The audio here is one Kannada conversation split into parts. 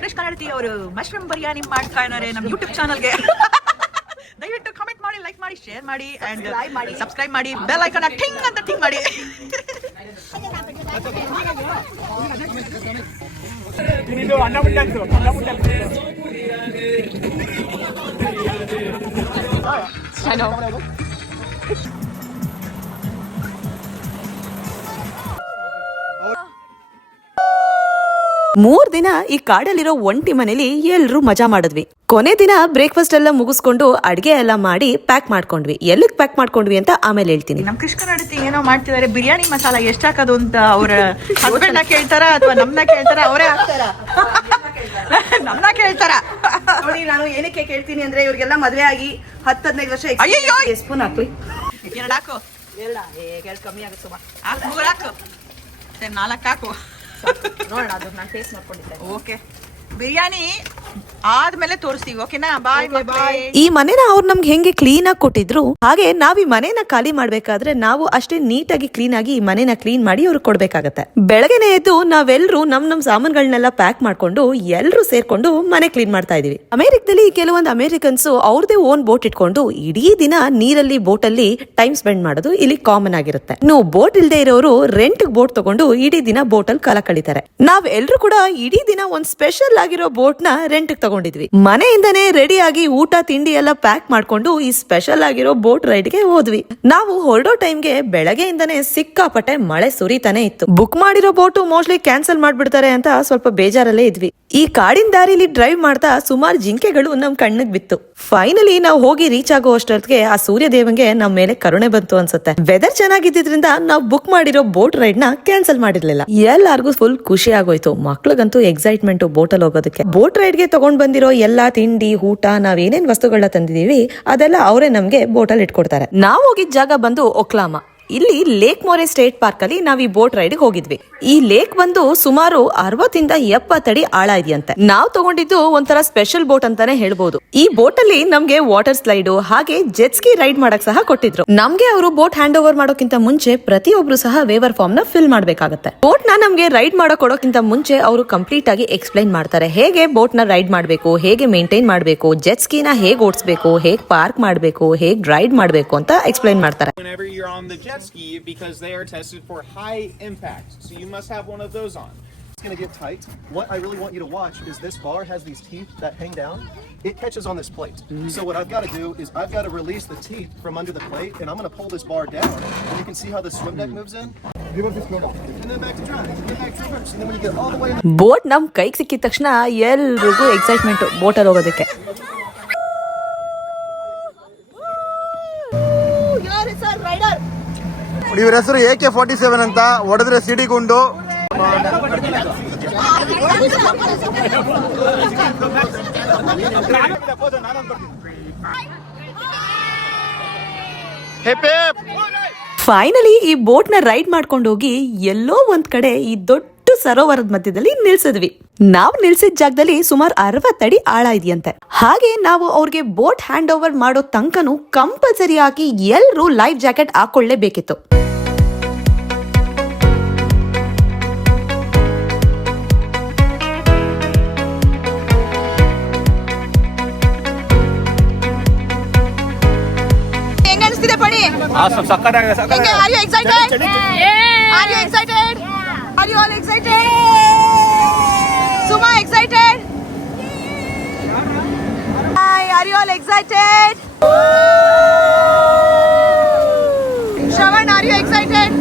ಕೃಷ್ಣ ಕನ್ನಡತಿ ಅವರು ಮಶ್ರೂಮ್ ಬಿರಿಯಾನಿ ಮಾಡ್ತಾ ಇದ್ದಾರೆ ನಮ್ಮ ಯೂಟ್ಯೂಬ್ ಚಾನಲ್ಗೆ ದಯವಿಟ್ಟು ಕಮೆಂಟ್ ಮಾಡಿ ಲೈಕ್ ಮಾಡಿ ಶೇರ್ ಮಾಡಿ ಅಂಡ್ ಸಬ್ಸ್ಕ್ರೈಬ್ ಮಾಡಿ. ಬೆಲ್ ಐಕನ್ ಟಿಂಗ್ ಅಂತ ಟಿಂಗ್ ಮಾಡಿ. ಇದು ಮೂರ್ ದಿನ ಈ ಕಾಡಲ್ಲಿರೋ ಒಂಟಿ ಮನೇಲಿ ಎಲ್ರೂ ಮಜಾ ಮಾಡಿದ್ವಿ. ಕೊನೆ ದಿನ ಬ್ರೇಕ್ಫಾಸ್ಟ್ ಎಲ್ಲ ಮುಗಿಸ್ಕೊಂಡು ಅಡಿಗೆ ಎಲ್ಲ ಮಾಡಿ ಪ್ಯಾಕ್ ಮಾಡ್ಕೊಂಡ್ವಿ. ಎಲ್ಲಿಗ್ ಪ್ಯಾಕ್ ಮಾಡ್ಕೊಂಡ್ವಿ ಅಂತ ಆಮೇಲೆ ಹೇಳ್ತೀನಿ. ನಮ್ ಕೃಷ್ಣ ನಡೀತಿ ಏನೋ ಮಾಡ್ತಿದಾರೆ. ಬಿರಿಯಾನಿ ಮಸಾಲ ಎಷ್ಟ್ ಹಾಕೋದು ಅಂತ ಅವ್ರ ಹಸ್ಬೆಂಡ್ ಕೇಳ್ತಾರ ಅಥವಾ ನಮ್ನ ಕೇಳ್ತಾರ? ಅವರೇ ಹಾಕ್ತಾರ? ನಮ್ನ ಕೇಳ್ತಾರ? ನೋಡಿ ನಾನು ಏನಕ್ಕೆ ಕೇಳ್ತೀನಿ ಅಂದ್ರೆ ಇವ್ರಿಗೆಲ್ಲ ಮದ್ವೆ ಆಗಿ ಹತ್ತು ಹದಿನೈದು ವರ್ಷ! ಸ್ಪೂನ್ ಹಾಕ್ಲಿ? ಎರಡು ಹಾಕು. ಎರಡು ಕಮ್ಮಿ ಆಗುತ್ತೆ ನಾಲ್ಕು ಹಾಕು. ನೋಡೋಣ ಅದನ್ನ ನಾನು ಟೇಸ್ಟ್ ಮಾಡ್ಕೊಂಡಿದ್ದೆ. ಓಕೆ ಬಿರಿಯಾನಿ ಆದ್ಮೇಲೆ ತೋರಿಸ್ತೀವಿ ಓಕೆನಾ? ಬಾಯ್ ಬಾಯ್ ಈ ಮನೆನ ಅವ್ರು ನಮ್ಗೆ ಹೆಂಗೆ ಕ್ಲೀನ್ ಆಗಿ ಕೊಟ್ಟಿದ್ರು ಹಾಗೆ ನಾವ್ ಈ ಮನೆನ ಖಾಲಿ ಮಾಡ್ಬೇಕಾದ್ರೆ ನಾವು ಅಷ್ಟೇ ನೀಟಾಗಿ ಕ್ಲೀನ್ ಆಗಿ ಈ ಮನೆನ ಕ್ಲೀನ್ ಮಾಡಿ ಅವ್ರಿಗೆ ಕೊಡ್ಬೇಕಾಗತ್ತೆ. ಬೆಳಗ್ಗೆನೆ ಎದ್ದು ನಾವೆಲ್ಲರೂ ನಮ್ ನಮ್ ಸಾಮಾನುಗಳನ್ನೆಲ್ಲ ಪ್ಯಾಕ್ ಮಾಡ್ಕೊಂಡು ಎಲ್ಲರೂ ಸೇರ್ಕೊಂಡು ಮನೆ ಕ್ಲೀನ್ ಮಾಡ್ತಾ ಇದೀವಿ. ಅಮೆರಿಕದಲ್ಲಿ ಕೆಲವೊಂದು ಅಮೆರಿಕನ್ಸ್ ಅವ್ರದೇ ಓನ್ ಬೋಟ್ ಇಟ್ಕೊಂಡು ಇಡೀ ದಿನ ನೀರಲ್ಲಿ ಬೋಟ್ ಅಲ್ಲಿ ಟೈಮ್ ಸ್ಪೆಂಡ್ ಮಾಡೋದು ಇಲ್ಲಿ ಕಾಮನ್ ಆಗಿರುತ್ತೆ. ನೋ ಬೋಟ್ ಇಲ್ದೇ ಇರೋರು ರೆಂಟ್ ಬೋಟ್ ತಗೊಂಡು ಇಡೀ ದಿನ ಬೋಟ್ ಅಲ್ಲಿ ಕಾಲ ಕಳಿತಾರೆ. ನಾವ್ ಎಲ್ರು ಕೂಡ ಇಡೀ ದಿನ ಒಂದ್ ಸ್ಪೆಷಲ್ ಆಗಿರೋ ಬೋಟ್ನ ರೆಂಟ್ ತಗೊಂಡಿದ್ವಿ. ಮನೆಯಿಂದನೇ ರೆಡಿ ಆಗಿ ಊಟ, ತಿಂಡಿ ಎಲ್ಲ ಪ್ಯಾಕ್ ಮಾಡ್ಕೊಂಡು ಈ ಸ್ಪೆಷಲ್ ಆಗಿರೋ ಬೋಟ್ ರೈಡ್ಗೆ ಹೋದ್ವಿ. ನಾವು ಹೊರಡೋ ಟೈಮ್ಗೆ ಬೆಳಗ್ಗೆಯಿಂದನೇ ಸಿಕ್ಕಾಪಟ್ಟೆ ಮಳೆ ಸುರಿತಾನೆ ಇತ್ತು. ಬುಕ್ ಮಾಡಿರೋ ಬೋಟು ಮೋಸ್ಟ್ಲಿ ಕ್ಯಾನ್ಸಲ್ ಮಾಡ್ಬಿಡ್ತಾರೆ ಅಂತ ಸ್ವಲ್ಪ ಬೇಜಾರಲ್ಲೇ ಇದ್ವಿ. ಈ ಕಾಡಿನ ದಾರಿಲಿ ಡ್ರೈವ್ ಮಾಡ್ತಾ ಸುಮಾರು ಜಿಂಕೆಗಳು ನಮ್ ಕಣ್ಣಿಗೆ ಬಿತ್ತು. ಫೈನಲಿ ನಾವು ಹೋಗಿ ರೀಚ್ ಆಗೋ ಅಷ್ಟೊತ್ತಿಗೆ ಆ ಸೂರ್ಯ ದೇವಂಗೆ ನಮ್ ಮೇಲೆ ಕರುಣೆ ಬಂತು ಅನ್ಸುತ್ತೆ. ವೆದರ್ ಚೆನ್ನಾಗಿದ್ದಿದ್ರಿಂದ ನಾವು ಬುಕ್ ಮಾಡಿರೋ ಬೋಟ್ ರೈಡ್ನ ಕ್ಯಾನ್ಸಲ್ ಮಾಡಿರ್ಲಿಲ್ಲ. ಎಲ್ಲಾರ್ಗು ಫುಲ್ ಖುಷಿ ಆಗೋಯ್ತು. ಮಕ್ಳಿಗಂತೂ ಎಕ್ಸೈಟ್ಮೆಂಟ್ ಬೋಟ್ ಅಲ್ಲಿ ಹೋಗೋದಕ್ಕೆ. ಬೋಟ್ ರೈಡ್ಗೆ ತಗೊಂಡ್ ಬಂದಿರೋ ಎಲ್ಲಾ ತಿಂಡಿ, ಊಟ ನಾವ್ ಏನೇನ್ ವಸ್ತುಗಳನ್ನ ತಂದಿದೀವಿ, ಅದೆಲ್ಲ ಅವರೇ ನಮ್ಗೆ ಬೋಟಲ್ ಇಟ್ಕೊಡ್ತಾರೆ. ನಾವ್ ಹೋಗಿದ್ ಜಾಗ ಬಂದು ಒಕ್ಲಾಮ. ಇಲ್ಲಿ ಲೇಕ್ ಮೋರೆ ಸ್ಟೇಟ್ ಪಾರ್ಕ್ ಅಲ್ಲಿ ನಾವ್ ಈ ಬೋಟ್ ರೈಡ್ ಹೋಗಿದ್ವಿ. ಈ ಲೇಕ್ ಬಂದು ಸುಮಾರು ಅರವತ್ತಿಂದ ಎಪ್ಪತ್ತಡಿ ಆಳ ಇದೆಯಂತೆ. ನಾವ್ ತಗೊಂಡಿದ್ದು ಒಂಥರ ಸ್ಪೆಷಲ್ ಬೋಟ್ ಅಂತಾನೆ ಹೇಳ್ಬೋದು. ಈ ಬೋಟ್ ಅಲ್ಲಿ ನಮ್ಗೆ ವಾಟರ್ ಸ್ಲೈಡ್, ಹಾಗೆ ಜೆಟ್ಸ್ಕಿ ರೈಡ್ ಮಾಡಕ್ ಸಹ ಕೊಟ್ಟಿದ್ರು. ನಮ್ಗೆ ಅವರು ಬೋಟ್ ಹ್ಯಾಂಡ್ ಓವರ್ ಮಾಡೋಕ್ಕಿಂತ ಮುಂಚೆ ಪ್ರತಿಯೊಬ್ರು ಸಹ ವೇವರ್ ಫಾರ್ಮ್ನ ಫಿಲ್ ಮಾಡ್ಬೇಕಾಗತ್ತೆ. ಬೋಟ್ನ ನಮ್ಗೆ ರೈಡ್ ಮಾಡೋ ಕೊಡೋಕ್ಕಿಂತ ಮುಂಚೆ ಅವರು ಕಂಪ್ಲೀಟ್ ಆಗಿ ಎಕ್ಸ್ಪ್ಲೈನ್ ಮಾಡ್ತಾರೆ. ಹೇಗೆ ಬೋಟ್ನ ರೈಡ್ ಮಾಡ್ಬೇಕು, ಹೇಗೆ ಮೇಂಟೈನ್ ಮಾಡ್ಬೇಕು ನ ಹೇಗೆ ಓಡಿಸ್ಬೇಕು, ಹೇಗೆ ಪಾರ್ಕ್ ಮಾಡ್ಬೇಕು, ಹೇಗೆ ರೈಡ್ ಮಾಡ್ಬೇಕು ಅಂತ ಎಕ್ಸ್ಪ್ಲೈನ್ ಮಾಡ್ತಾರೆ. whenever you're on the jet ski because they are tested for high impact. So you must have one of those on. It's gonna get tight. What I really want you to watch is this bar has these teeth that hang down. It catches on this plate. So what I've got to do is I've got to release the teeth from under the plate, and I'm gonna pull this bar down. And you can see how the swim deck moves in. And then back to dry. And then back to reverse. And then when you get all the way in boat ನಮ್ ಕೈಗೆ ಸಿಕ್ಕಿದ ತಕ್ಷಣ ಎಲ್ರಿಗೂ ಎಕ್ಸೈಟ್ಮೆಂಟ್ ಬೋಟ್ ಅಲ್ಲಿ ಹೋಗೋದಕ್ಕೆ ಇವ್ರ ಹೆಸರು ಎ ಕೆ ಫಾರ್ಟಿ ಸೆವೆನ್ ಅಂತ ಹೊಡೆದ್ರೆ ಸಿಡಿ ಗುಂಡು. ಹೆಪ್ ಹೆಪ್ ಫೈನಲಿ ಈ ಬೋಟ್ನ ರೈಡ್ ಮಾಡ್ಕೊಂಡು ಹೋಗಿ ಎಲ್ಲೋ ಒಂದ್ ಕಡೆ ಈ ದೊಡ್ಡ ಸರೋವರದ ಮಧ್ಯದಲ್ಲಿ ನಿಲ್ಸಿದ್ವಿ. ನಾವ್ ನಿಲ್ಸಿದ ಜಾಗದಲ್ಲಿ ಸುಮಾರು ಅರವತ್ತಡಿ ಆಳ ಇದೆಯಂತೆ. ಹಾಗೆ ನಾವು ಅವ್ರಿಗೆ ಬೋಟ್ ಹ್ಯಾಂಡ್ ಓವರ್ ಮಾಡೋ ತಂಕನು ಕಂಪಲ್ಸರಿ ಆಗಿ ಎಲ್ಲರೂ ಲೈಫ್ ಜಾಕೆಟ್ ಹಾಕೊಳ್ಳೇಬೇಕಿತ್ತು. ಪಡಿ ಸ್ವಲ್ಪ ಸಕ್ಕತ್ತಾಗಿದೆ ಹೆಂಗೆ are you excited are you excited are you all excited Suma excited hi are you all excited Shravan are you excited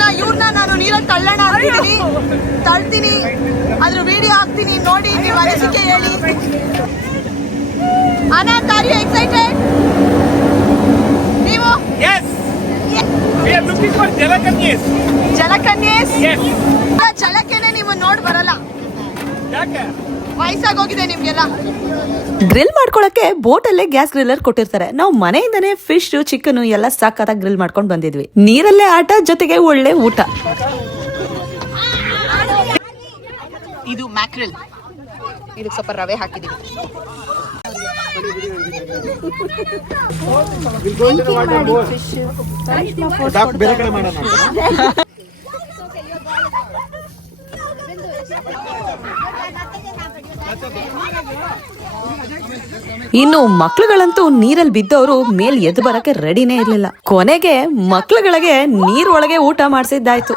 ನಾ ಇವ್ರನ್ನ ನಾನು ನೀರಲ್ಲಿ ತಳ್ಳೋಣ ಅಂತಿದ್ದೀನಿ ತಳ್ತೀನಿ. ಅದ್ರ ವಿಡಿಯೋ ಹಾಕ್ತೀನಿ. ನೋಡಿ ನೀವು ಅನಿಸಿಕೆ ಹೇಳಿ. ಅನಂತ್ ಆರ್ ಯು ಎಕ್ಸೈಟೆಡ್ ನೀವು Yes! We are looking ಜಲಕನ್ಯೇಸ್. Yes. ಆ ನೀವು ನೋಡ್ ಬರಲ್ಲ. ಯಾಕೆ? ವಯಸ್ಸಾಗೋಗಿದೆ ನಿಮ್ಗೆಲ್ಲ. ಗ್ರಿಲ್ ಮಾಡ್ಕೊಳಕ್ಕೆ ಬೋಟ್ ಅಲ್ಲೇ ಗ್ಯಾಸ್ ಗ್ರಿಲ್ಲರ್ ಕೊಟ್ಟಿರ್ತಾರೆ. ನಾವು ಮನೆಯಿಂದನೇ ಫಿಶ್ ಚಿಕನ್ ಎಲ್ಲ ಸಾಕಾದಾಗ ಗ್ರಿಲ್ ಮಾಡ್ಕೊಂಡು ಬಂದಿದ್ವಿ. ನೀರಲ್ಲೇ ಆಟ ಜೊತೆಗೆ ಒಳ್ಳೆ ಊಟ. ಇದು ಮ್ಯಾಕ್ರಿಲ್ ಇದಕ್ಕೆ ಸ್ವಲ್ಪ ರವೆ ಹಾಕಿದೀವಿ. ಇನ್ನು ಮಕ್ಳುಗಳಂತೂ ನೀರಲ್ಲಿ ಬಿದ್ದವರು ಮೇಲ್ ಎದ್ದು ಬರಕ್ಕೆ ರೆಡಿನೇ ಇರ್ಲಿಲ್ಲ ಕೊನೆಗೆ ಮಕ್ಳುಗಳಿಗೆ ನೀರೊಳಗೆ ಊಟ ಮಾಡಿಸಿದ್ದಾಯ್ತು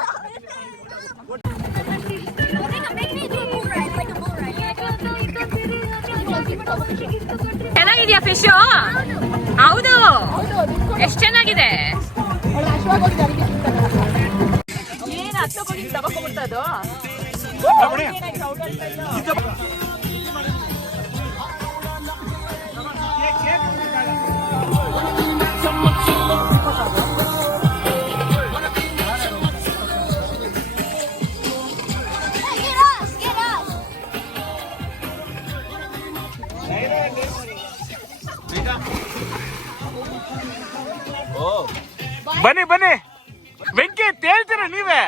ಚೆನ್ನಾಗಿದ್ಯಾ ಫಿಶ್ ಹೌದು. ಎಷ್ಟು ಚೆನ್ನಾಗಿದೆ? ಏನ್ ಹತ್ತೋಗಿ ತಗೊಂಡ್ಬಿಡ್ತದೋ ಬನ್ನಿ ಬನ್ನಿ. ಬೆಂಕಿ ತೇಳ್ತೀರ ನೀವೇ?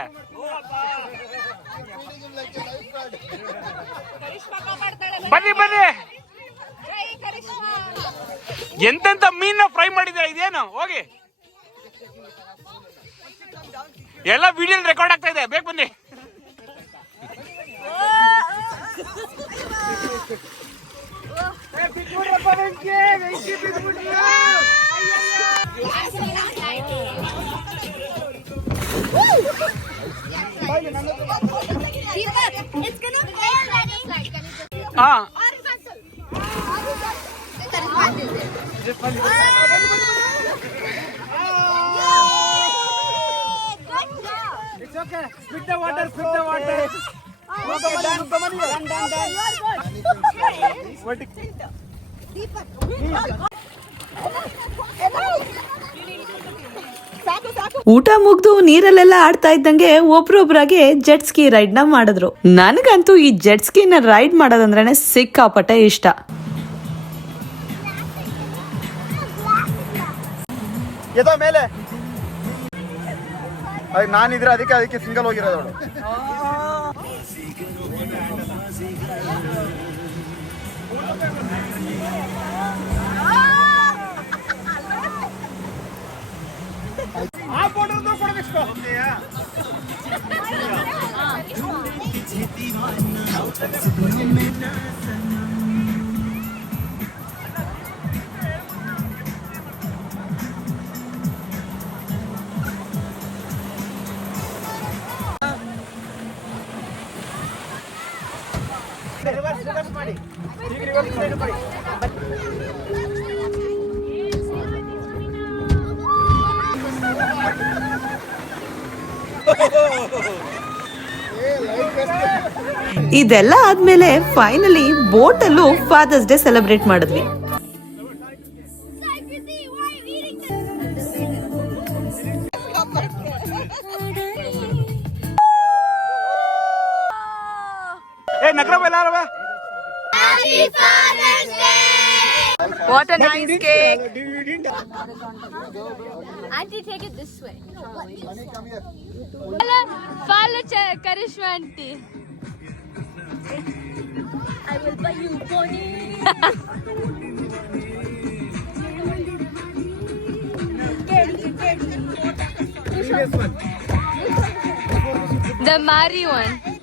ಬನ್ನಿ ಬನ್ನಿ. ಎಂತೆಂತ ಮೀನ ಫ್ರೈ ಮಾಡಿದ್ರೆ ಇದೇನು? ಹೋಗಿ. ಎಲ್ಲ ವಿಡಿಯೋ ರೆಕಾರ್ಡ್ ಆಗ್ತಾ ಇದೆ. ಬೇಗ ಬನ್ನಿ. Spit the water, spit the water. Okay, done, come on, done, done, done. What? Deepak. ಊಟ ಮುಗ್ದು ನೀರಲ್ಲೆಲ್ಲ ಆಡ್ತಾ ಇದ್ದಂಗೆ ಒಬ್ರೊಬ್ರಾಗೆ ಜೆಟ್ ಸ್ಕಿ ರೈಡ್ನ ಮಾಡಿದ್ರು. ನನಗಂತೂ ಈ ಜೆಟ್ ಸ್ಕಿನ ರೈಡ್ ಮಾಡೋದಂದ್ರೆ ಸಿಕ್ಕಾಪಟ್ಟೆ ಇಷ್ಟ. ಮೇಲೆ? ನಾನಿದ್ರೆ ಅದಕ್ಕೆ ಅದಕ್ಕೆ ಸಿಂಗಲ್ ಹೋಗಿರೋದು ಅವಳು. ಕೊಡಬೇಕು ಇದೆಲ್ಲ ಆದ್ಮೇಲೆ ಫೈನಲಿ ಬೋಟ್ ಅಲ್ಲೂ ಫಾದರ್ಸ್ ಡೇ ಸೆಲೆಬ್ರೇಟ್ ಮಾಡಿದ್ವಿ Happy Father's Day! What a nice cake. Auntie, take it this way. Follow Karishma auntie. I will buy you pony. the Mari one.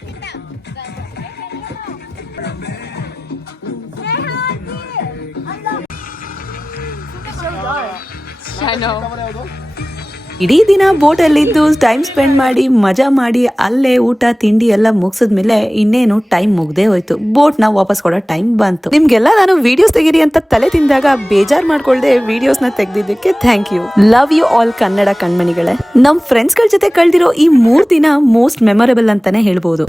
ಇಡೀ ದಿನ ಬೋಟ್ ಅಲ್ಲಿದ್ದು ಟೈಮ್ ಸ್ಪೆಂಡ್ ಮಾಡಿ, ಮಜಾ ಮಾಡಿ, ಅಲ್ಲೇ ಊಟ, ತಿಂಡಿ ಎಲ್ಲ ಮುಗಿಸಿದ್ಮೇಲೆ ಇನ್ನೇನು ಟೈಮ್ ಮುಗ್ದೇ ಹೋಯ್ತು. ಬೋಟ್ನ ವಾಪಸ್ ಕೊಡೋ ಟೈಮ್ ಬಂತು. ನಿಮ್ಗೆಲ್ಲ ನಾನು ವಿಡಿಯೋಸ್ ತೆಗೀರಿ ಅಂತ ತಲೆ ತಿಂದಾಗ ಬೇಜಾರ್ ಮಾಡ್ಕೊಳ್ದೆ ವಿಡಿಯೋಸ್ನ ತೆಗ್ದಿದ್ದಕ್ಕೆ thank you love you all Kannada ಕಣ್ಮಣಿಗಳೇ. ನಮ್ ಫ್ರೆಂಡ್ಸ್ಗಳ ಜೊತೆ ಕಳ್ದಿರೋ ಈ ಮೂರ್ ದಿನ ಮೋಸ್ಟ್ ಮೆಮೊರೇಬಲ್ ಅಂತಾನೆ ಹೇಳ್ಬೋದು.